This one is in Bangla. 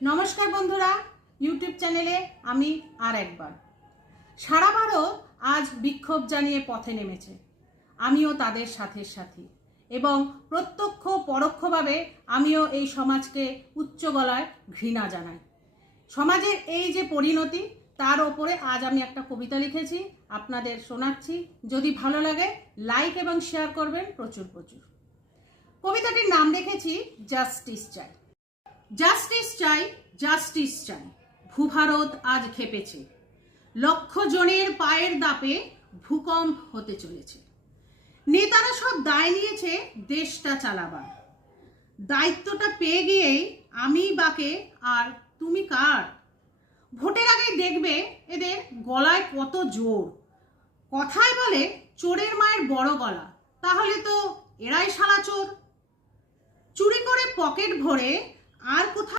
नमस्कार बंधुरा यूट्यूब चैनेले आमी आर एकबार सारा भारत आज विक्षोभ जानिए पथे नेमेছে आमिও तादेर साथे साथी एवं प्रत्यक्ष परोक्षभावे आमिও এই সমাজকে उच्च गलाয় घृणा জানাই। সমাজের এই যে পরিণতি তার উপরে আজ আমি একটা কবিতা লিখেছি, আপনাদের শোনাচ্ছি। যদি ভালো লাগে লাইক এবং শেয়ার করবেন প্রচুর প্রচুর। কবিতাটির নাম রেখেছি জাস্টিস চাই। জাস্টিস চাই, জাস্টিস চাই, ভূভারত আজ খেপেছে, লক্ষ জনের পায়ের দাপে ভূকম্প হতে চলেছে। নেতারা সব দায় নিয়েছে দেশটা চালাবার, দায়িত্বটা পেয়ে গিয়েই আমি বাকে আর তুমি কার। ভোটের আগে দেখবে এদের গলায় কত জোর, কথায় বলে চোরের মায়ের বড় গলা, তাহলে তো এরাই শালা চোর। চুরি করে পকেট ভরে আর কোথাও